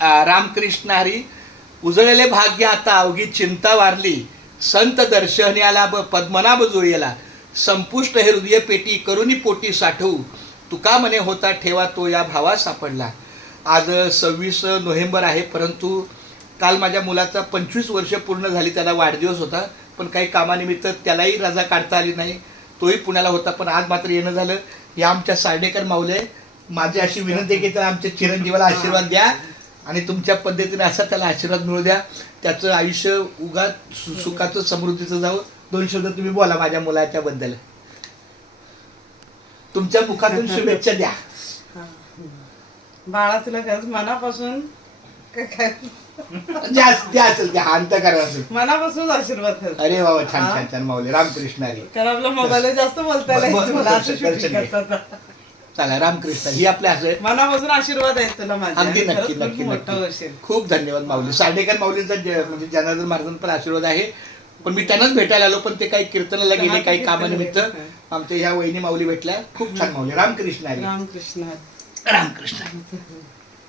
रामकृष्ण हरी. उजळले भाग्य आता अवघी चिंता वारली, संत दर्शन्याला पद्मनाभ जुळेला, संपुष्ट हे हृदय पेटी करुणी पोटी साठवू, तुका मने होता ठेवा तो या भावा सापडला. आज 26 नोव्हेंबर आहे, परंतु काल माझ्या मुलाचा 25 वर्ष पूर्ण झाली. त्याला वाढदिवस होता, पण काही कामानिमित्त त्यालाही रजा काढता आली नाही. तोही पुण्याला होता, पण आज मात्र येणं झालं. या आमच्या सार्डेकर माऊले, माझी अशी विनंती आहे की त्याला आमच्या चिरंजीवाला आशीर्वाद द्या आणि तुमच्या पद्धतीने असा त्याला आशीर्वाद मिळू द्या. त्याचं आयुष्य उगाच सुखाचं समृद्धीचं जावं. 2 शब्द तुम्ही बोला माझ्या मुलाच्या बद्दल. तुमच्या मुखातून शुभेच्छा द्या. बाळा तुला खरंच मनापासून काय द्या असेल त्या अंत करा असेल मनापासून आशीर्वाद खरंच. अरे बाबा छान छान छान माऊली. रामकृष्ण हरी. कारण आपला मोबाईल जास्त बोलता येईल तुला असं shooting करतात. चला रामकृष्ण. ही आपल्या असं मनापासून आशीर्वाद आहेत तुला माझे. अगदी नक्की खरंच नक्की मोठं नक्की. होशील. खूप धन्यवाद माऊली. सार्डेकर माऊलींचा म्हणजे जनार्दन महाराजांचा पण आशीर्वाद आहे. पण मी त्यांनाच भेटायला आलो, पण ते काही कीर्तनाला गेले, काही कामानिमित्त. आमच्या ह्या वहिनी माऊली भेटल्या. खूप छान माऊली. रामकृष्ण हरी. रामकृष्ण रामकृष्ण.